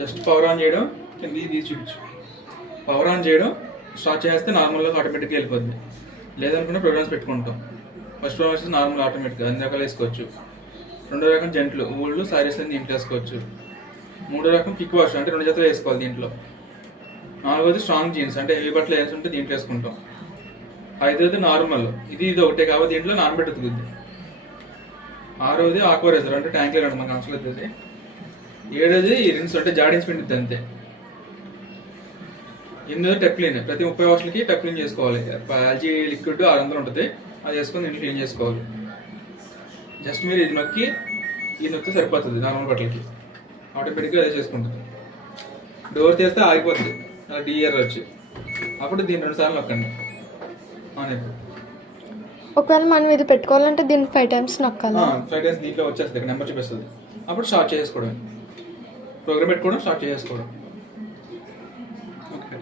Just power on చేయడం, ఇది చూపించు. పవర్ ఆన్ చేయడం స్టార్ట్ చేస్తే నార్మల్గా ఆటోమేటిక్గా వెళ్ళిపోద్ది. లేదనుకుంటే ప్రోగ్రామ్స్ పెట్టుకుంటాం. ఫస్ట్ ప్రోగ్రామ్స్ నార్మల్ ఆటోమేటిక్గా అన్ని రకాలు వేసుకోవచ్చు. రెండో రకం జెంట్లు ఊళ్ళు సారీస్ అని దీంట్లో వేసుకోవచ్చు. మూడో రకం కిక్ వాష్ అంటే 2 జతలు వేసుకోవాలి దీంట్లో. నాలుగోది స్ట్రాంగ్ జీన్స్ అంటే హెవీ బట్టలు వేసుకుంటే దీంట్లో వేసుకుంటాం. ఐదోది నార్మల్, ఇది ఒకటే కాబట్టి దీంట్లో నానబెట్టుతుంది. ఆరోది ఆక్వరైజర్ అంటే ట్యాంక్లో రండి మనకు అవసరం అవుతుంది. ఏడోది రిన్స్ అంటే జాడించి పిండిద్ది అంతే. 8 టెప్లిన్, ప్రతి 30 వాష్లకి టెప్లిన్ చేసుకోవాలి. ఎల్జీ లిక్విడ్ 600 ఉంటుంది, అది వేసుకొని దీంట్లో క్లీన్ చేసుకోవాలి. జస్ట్ మీరు ఇది నొక్కి సరిపోతుంది నార్మల్ బట్టలకి, ఆటోమేటిక్గా అదే చేసుకుంటుంది. డోర్ చేస్తే ఆగిపోతుంది అలా డిఆర్ వచ్చి, అప్పుడు దీన్ని 2 సార్లు నొక్కండి ఆన్ అయిపోతుంది. ఒకవేళ మనం ఇది పెట్టుకోవాలంటే దీనికి 5 టైమ్స్ నొక్కాలి. 5 టైమ్స్ దీంట్లో వచ్చేస్తుంది, ఇక్కడ నెంబర్ చూపిస్తుంది. అప్పుడు స్టార్ట్ చేసుకోవడం, ప్రోగ్రామ్ పెట్టుకోవడం, స్టార్ట్ చేసుకోవడం. ఓకే.